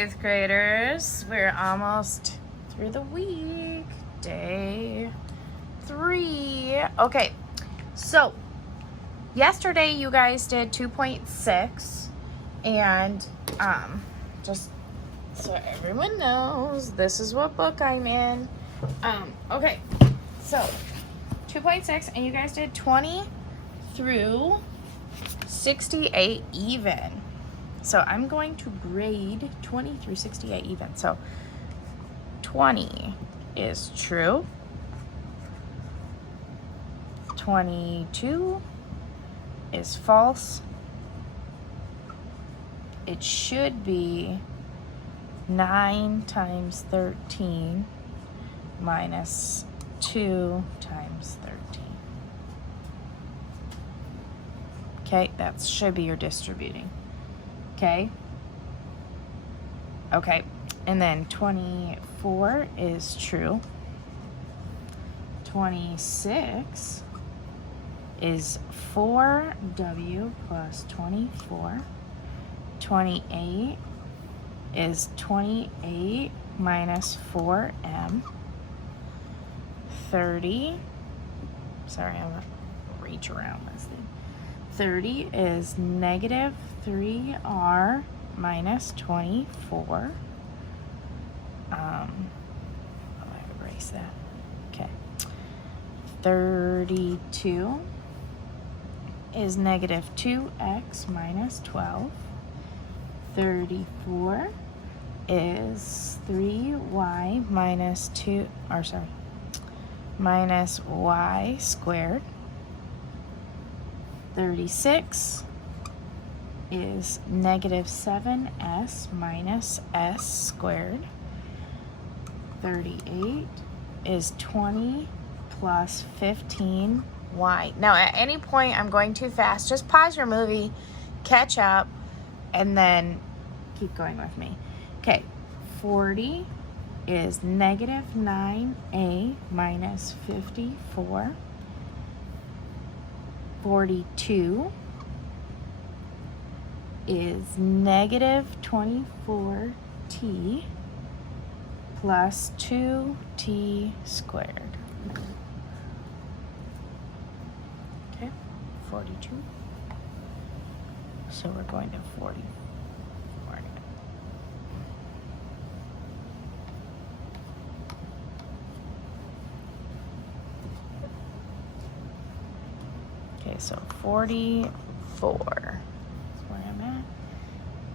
8th graders. We're almost through the week. Day 3. Okay, so yesterday you guys did 2.6, and just so everyone knows, this is what book I'm in. Okay, so 2.6, and you guys did 20 through 68 even. So I'm going to grade 20 through 68 even. So 20 is true. 22 is false. It should be 9 times 13 minus 2 times 13. Okay, that should be your distributing. Okay. Okay, and then 24 is true. 26 is 4W plus 24. 28 is 28 minus 4M. 30, sorry, I'm gonna reach around this thing. 30 is negative 3R minus 24. I'll erase that. Okay. 32 is negative 2x minus 12. 34 is 3y minus minus y squared. 36 is negative 7s minus s squared. 38 is 20 plus 15y. Now, at any point I'm going too fast, just pause your movie, catch up, and then keep going with me. Okay, 40 is negative 9a minus 54. 42 is negative 24t plus 2t squared. Okay, 42. So we're going to 44 now. Okay, so 44. That's where I'm at.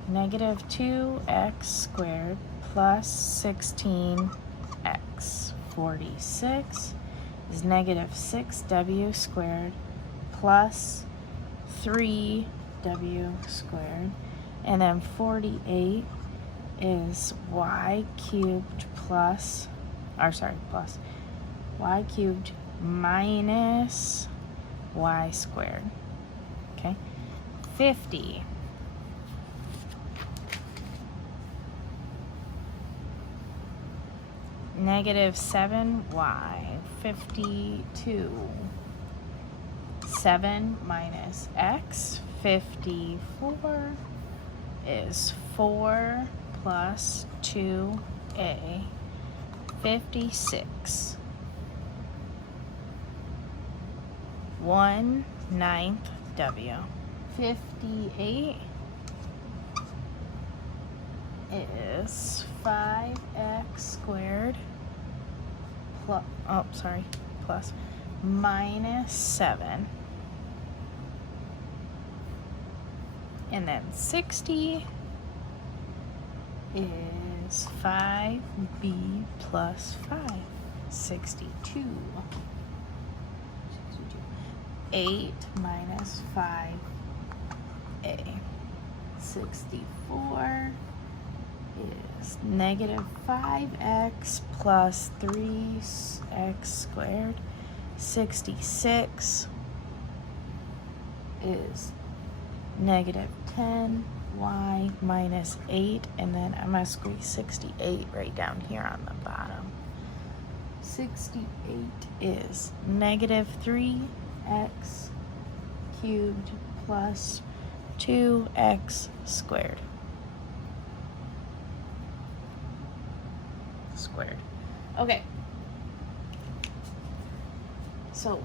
Negative 2x squared plus 16x. 46 is negative 6w squared plus 3w squared. And then 48 is y cubed plus y cubed minus y squared. Okay, 50 negative 7y. 52 7 minus x. 54 is 4 plus 2a. 56 1/9 w. 58 is 5x squared plus minus 7. And then 60 is 5b plus 5. 62. 8 minus 5a. 64 is negative 5x plus 3x squared. 66 is negative 10y minus 8, and then I'm going to squeeze 68 right down here on the bottom. 68 is negative 3x cubed plus 2x squared. squared. Okay. So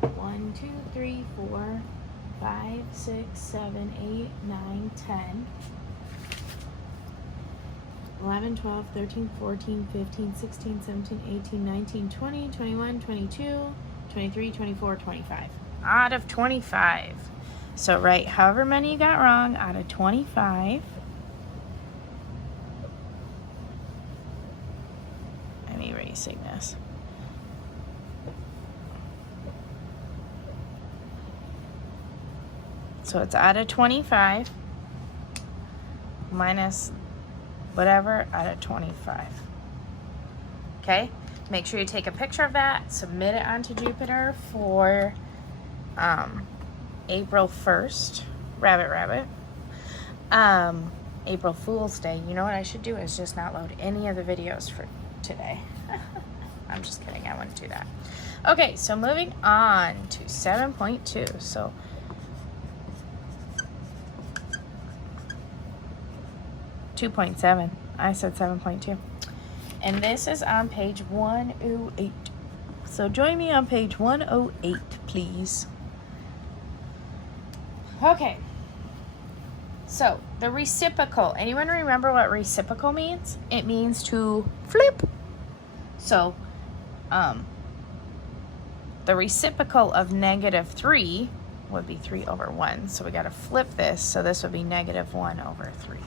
1, 2, 3, 4, 5, 6, 7, 8, 9, 10, 11, 12, 13, 14, 15, 16, 17, 18, 19, 20, 21, 22, 23, 24, 25. Out of 25. So write however many you got wrong out of 25. I'm erasing this. So it's out of 25 minus whatever out of 25. Okay? Make sure you take a picture of that, submit it onto Jupyter for April 1st. Rabbit. April Fool's Day. You know what I should do is just not load any of the videos for today. I'm just kidding. I wouldn't do that. Okay, so moving on to 7.2. So .7. I said 7.2. And this is on page 108. So join me on page 108, please. Okay. So the reciprocal. Anyone remember what reciprocal means? It means to flip. So the reciprocal of -3 would be 3 over 1. So we got to flip this. So this would be -1 over 3.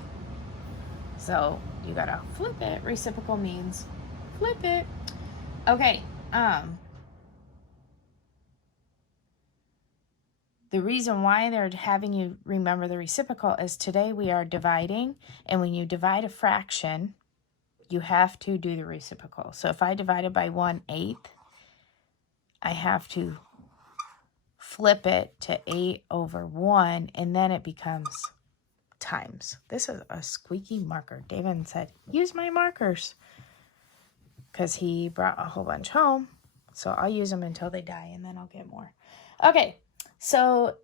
So you got to flip it. Reciprocal means flip it. Okay. The reason why they're having you remember the reciprocal is today we are dividing. And when you divide a fraction, you have to do the reciprocal. So if I divide it by 1/8, I have to flip it to 8 over 1, and then it becomes times. This is a squeaky marker. David said, use my markers, because he brought a whole bunch home. So I'll use them until they die, and then I'll get more. Okay, so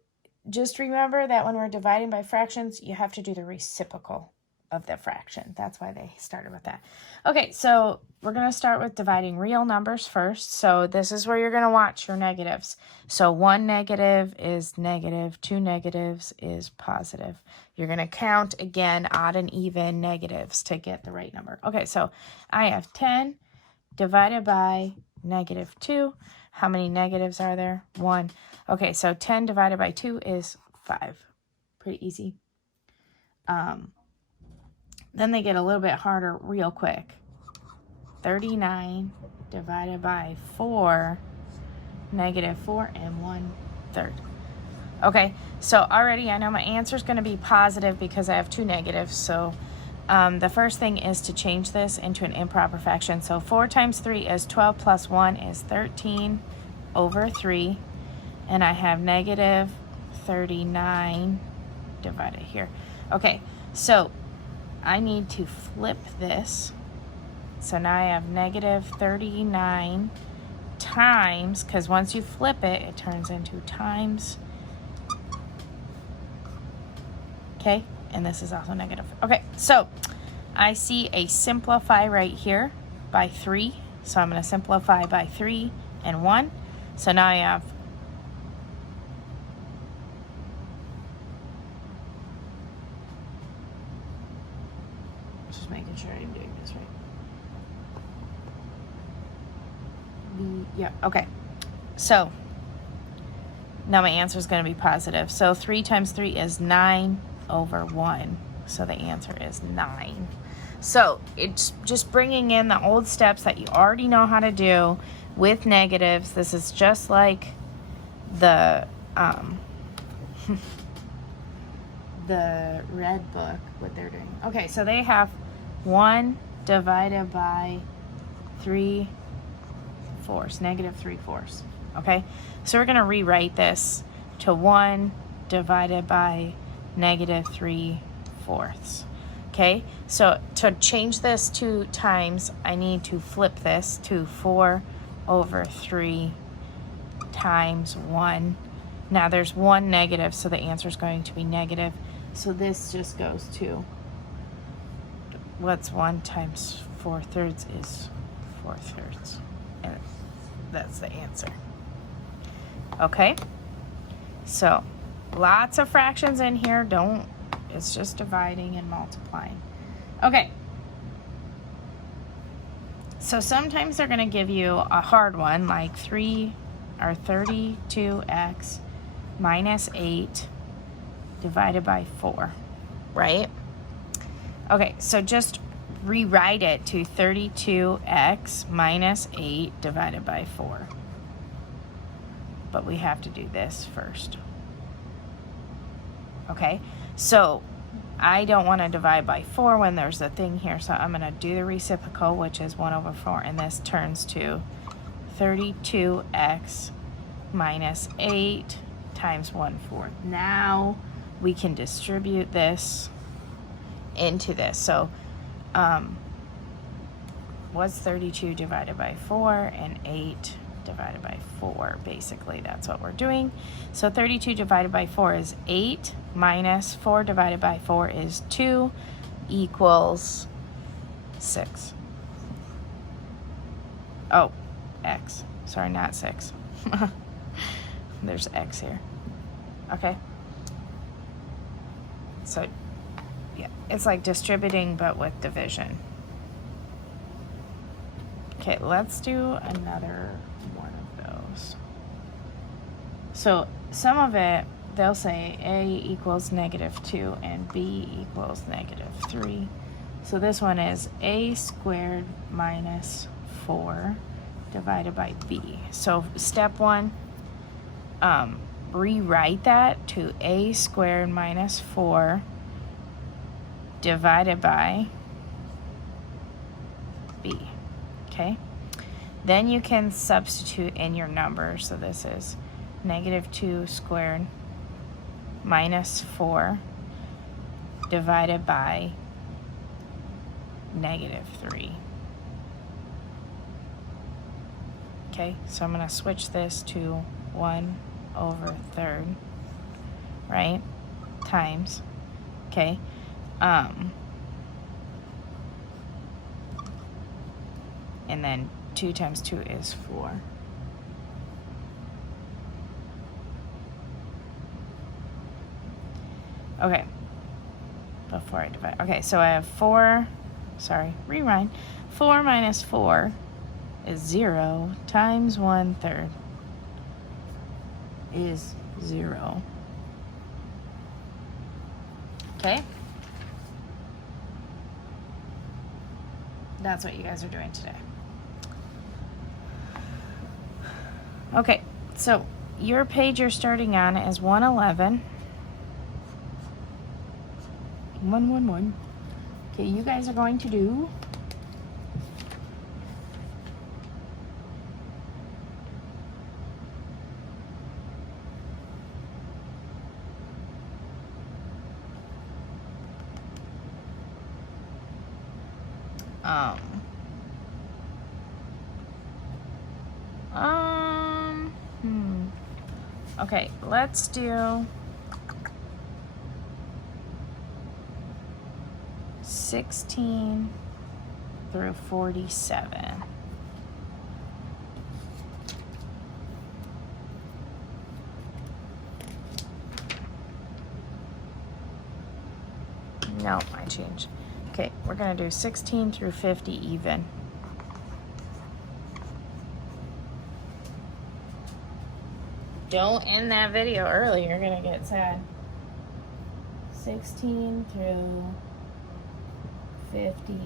just remember that when we're dividing by fractions, you have to do the reciprocal of the fraction. That's why they started with that. Okay, so we're going to start with dividing real numbers first. So this is where you're going to watch your negatives. So 1 negative is negative, 2 negatives is positive. You're going to count again odd and even negatives to get the right number. Okay, so I have 10 divided by -2. How many negatives are there? 1. Okay, so 10 divided by 2 is 5. Pretty easy. Then they get a little bit harder real quick. 39 divided by 4, -4 and 1/3. Okay, so already I know my answer is going to be positive because I have 2 negatives. So the first thing is to change this into an improper fraction. So 4 times 3 is 12 plus 1 is 13 over 3. And I have -39 divided here. Okay, so I need to flip this. So now I have -39 times, because once you flip it, it turns into times. Okay, and this is also negative. Okay, so I see a simplify right here by 3. So I'm going to simplify by 3 and 1. So now I have making sure I'm doing this right. Yeah, okay. So now my answer is going to be positive. So 3 times 3 is 9 over 1. So the answer is 9. So it's just bringing in the old steps that you already know how to do with negatives. This is just like the the red book, what they're doing. Okay, so they have 1 divided by 3/4, -3/4. Okay, so we're going to rewrite this to 1 divided by -3/4. Okay, so to change this to times, I need to flip this to 4 over 3 times 1. Now there's 1 negative, so the answer is going to be negative. So this just goes to what's 1 times 4/3 is 4/3. And that's the answer. Okay? So, lots of fractions in here. It's just dividing and multiplying. Okay. So sometimes they're going to give you a hard one, like 32x minus 8 divided by 4, right? Okay, so just rewrite it to 32x minus 8 divided by 4. But we have to do this first. Okay, so I don't want to divide by 4 when there's a thing here, so I'm going to do the reciprocal, which is 1 over 4, and this turns to 32x minus 8 times 1/4. Now we can distribute this into this. So what's 32 divided by 4 and 8 divided by 4? Basically, that's what we're doing. So 32 divided by 4 is 8 minus 4 divided by 4 is 2 equals 6. Oh, x. Sorry, not 6. There's x here. Okay. So, yeah, it's like distributing but with division. Okay, let's do another one of those. So some of it, they'll say a equals -2 and b equals -3. So this one is a squared minus 4 divided by b. So step 1, rewrite that to a squared minus 4 divided by b. Okay, then you can substitute in your numbers. So this is -2 squared minus 4 divided by -3. Okay, so I'm going to switch this to 1 over 3rd, right, times, okay, and then 2 times 2 is 4. Okay, before I divide. Okay, so I have 4, sorry, rewind. 4 minus 4 is 0 times 1/3 is 0. Okay? That's what you guys are doing today. Okay, so your page you're starting on is 111. 111. Okay, you guys are going to do okay, let's do 16 through 47. No, I changed. Okay, we're going to do 16 through 50 even. Don't end that video early, you're going to get sad. 16 through 50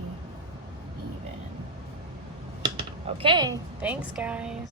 even. Okay, thanks guys.